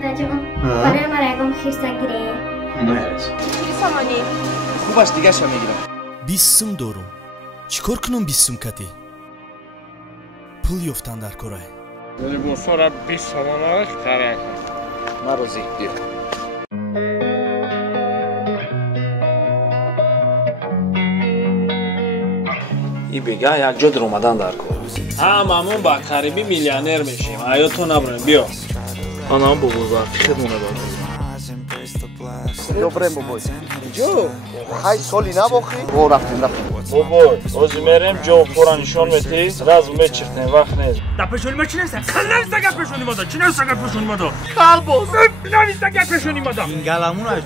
مادرجان برای مرگم خیرسا گیره مرس سامانی خوبش دیگه شو میگیرم 20 сум дорум. Чикор кунам 20 сум кати? Пул ёфтан дар корай. Босора 20 сомонаш карак. Марозӣ бир. ин бега якҷо диромадан дар кор аст. Ҳамамон ба қарибӣ миллионер мешем. Аётон набурем биё. Анам бобозар фикрмона дор. Добрем бобой. Ҷо, хай соли нав охӣ. Во рафтем. Бобой, ҳозир мерем ҷо пора нишон метӣ, сразу мечифтем, вақт нест. Да пешони ма чӣ неста? Кал нависта гап пешони ма да. Чӣ нависта гап пешони ма да? Кал боз. Нависта гап пешони ма да. Ин галамунаш.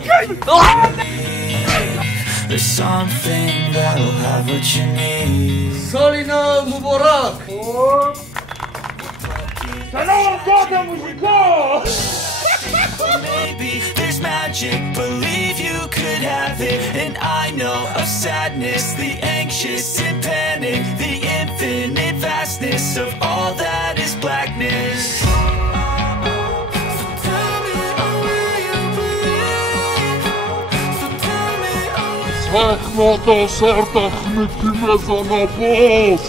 There's something that'll have what you need. Соли нав Муборак. Салом дода музика. Maybe there's magic, believe you could have it. And I know of sadness, the anxious and panic, the infinite vastness of all that is blackness. Сахната сартах метимеза на бос.